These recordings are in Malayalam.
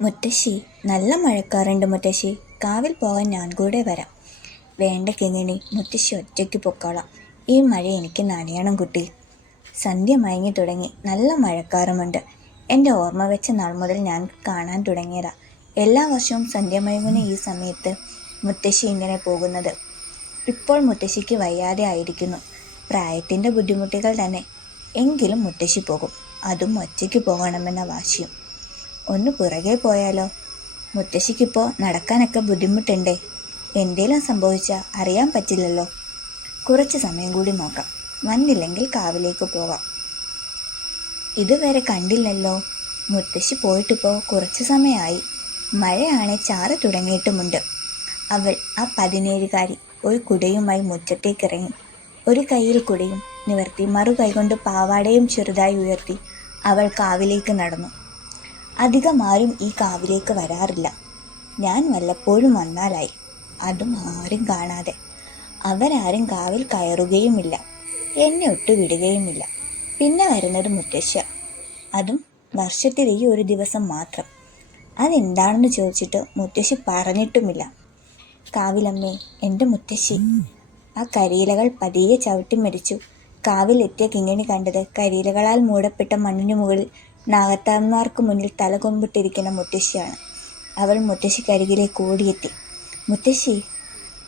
മുത്തശ്ശി നല്ല മഴക്കാറുണ്ട് മുത്തശ്ശി. കാവിൽ പോകാൻ ഞാൻ കൂടെ വരാം. വേണ്ട കിങ്ങിണി മുത്തശ്ശി ഒറ്റയ്ക്ക് പൊക്കോളാം. ഈ മഴ എനിക്ക് നനയണം കുട്ടി. സന്ധ്യ മയങ്ങി തുടങ്ങി. നല്ല മഴക്കാറുമുണ്ട്. എന്റെ ഓർമ്മ വെച്ച നാൾ മുതൽ ഞാൻ കാണാൻ തുടങ്ങിയതാ. എല്ലാ വർഷവും സന്ധ്യ മയങ്ങുന്ന ഈ സമയത്ത് മുത്തശ്ശി ഇങ്ങനെ പോകുന്നത്. ഇപ്പോൾ മുത്തശ്ശിക്ക് വയ്യാതെ ആയിരിക്കുന്നു. പ്രായത്തിന്റെ ബുദ്ധിമുട്ടുകൾ തന്നെ. എങ്കിലും മുത്തശ്ശി പോകും. അതും ഒറ്റയ്ക്ക് പോകണമെന്ന വാശിയും. ഒന്ന് പുറകെ പോയാലോ? മുത്തശ്ശിക്കിപ്പോൾ നടക്കാനൊക്കെ ബുദ്ധിമുട്ടുണ്ടേ. എന്തേലും സംഭവിച്ചാൽ അറിയാൻ പറ്റില്ലല്ലോ. കുറച്ച് സമയം കൂടി നോക്കാം. വന്നില്ലെങ്കിൽ കാവിലേക്ക് പോകാം. ഇതുവരെ കണ്ടില്ലല്ലോ. മുത്തശ്ശി പോയിട്ടിപ്പോൾ കുറച്ച് സമയമായി മഴയാണെ ചാറ് തുടങ്ങിയിട്ടുമുണ്ട്. അവൾ ആ പതിനേഴുകാരി ഒരു കുടയുമായി മുറ്റത്തേക്ക് ഇറങ്ങി ഒരു കൈയിൽ കുടയും നിവർത്തി മറു കൈകൊണ്ട് പാവാടയും ചെറുതായി ഉയർത്തി അവൾ കാവിലേക്ക് നടന്നു. അധികം ആരും ഈ കാവിലേക്ക് വരാറില്ല. ഞാൻ വല്ലപ്പോഴും വന്നാലായി. അതും ആരും കാണാതെ. അവരാരും കാവിൽ കയറുകയുമില്ല. എന്നെ ഒട്ടു വിടുകയുമില്ല പിന്നെ വരുന്നത് മുത്തശ്ശ. അതും വർഷത്തിൽ ഈ ഒരു ദിവസം മാത്രം. അതെന്താണെന്ന് ചോദിച്ചിട്ട് മുത്തശ്ശി പറഞ്ഞിട്ടുമില്ല. കാവിലമ്മേ എന്റെ മുത്തശ്ശി. ആ കരിയിലകൾ പതിയെ ചവിട്ടി മരിച്ചു. കാവിലെത്തിയ കിങ്ങിണി കണ്ടത് കരിയിലകളാൽ മൂടപ്പെട്ട മണ്ണിനു മുകളിൽ നാഗത്താന്മാർക്ക് മുന്നിൽ തലകൊമ്പിട്ടിരിക്കുന്ന മുത്തശ്ശിയാണ്. അവൾ മുത്തശ്ശിക്കരികിലേക്ക് ഓടിയെത്തി മുത്തശ്ശി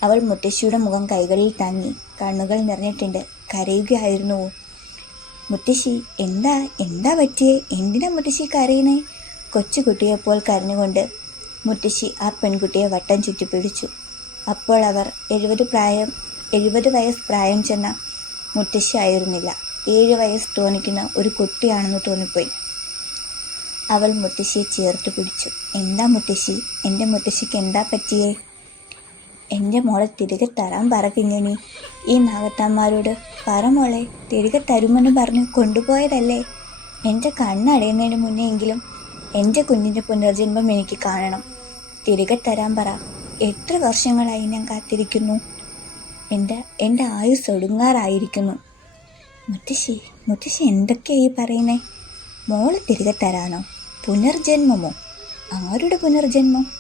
അവൾ മുത്തശ്ശിയുടെ മുഖം കൈകളിൽ താങ്ങി കണ്ണുകൾ നിറഞ്ഞിട്ടുണ്ട്. കരയുകയായിരുന്നു. മുത്തശ്ശി എന്താ എന്താ പറ്റിയേ? എന്തിനാ മുത്തശ്ശി കരയണേ? കൊച്ചുകുട്ടിയെപ്പോൾ കരഞ്ഞുകൊണ്ട് മുത്തശ്ശി ആ പെൺകുട്ടിയെ വട്ടം ചുറ്റി പിടിച്ചു. അപ്പോൾ അവർ എഴുപത് പ്രായം എഴുപത് വയസ്സ് പ്രായം ചെന്ന മുത്തശ്ശി ആയിരുന്നില്ല. ഏഴ് വയസ്സ് തോന്നിക്കുന്ന ഒരു കുട്ടിയാണെന്ന് തോന്നിപ്പോയി. അവൾ മുത്തശ്ശിയെ ചേർത്ത് പിടിച്ചു. എന്താ മുത്തശ്ശി? എന്റെ മുത്തശ്ശിക്ക് എന്താ പറ്റിയേ? എന്റെ മോളെ തിരികെ തരാൻ പറക്കിങ്ങനെ ഈ നാഗത്താന്മാരോട് പറ മോളെ തിരികെ തരുമെന്ന് പറഞ്ഞ് കൊണ്ടുപോയതല്ലേ? എന്റെ കണ്ണടയുന്നതിന് മുന്നേ എങ്കിലും എന്റെ കുഞ്ഞിന്റെ പുനർജന്മം എനിക്ക് കാണണം. തിരികെ തരാൻ പറ. എത്ര വർഷങ്ങളായി ഞാൻ കാത്തിരിക്കുന്നു? എന്റെ എന്റെ ആയുസ് ഒടുങ്ങാറായിരിക്കുന്നു. മുത്തശ്ശി മുത്തശ്ശി എന്തൊക്കെയായി പറയുന്നേ? മോളെ തിരികെ തരാനോ? പുനർജന്മമോ? ആരുടെ പുനർജന്മം?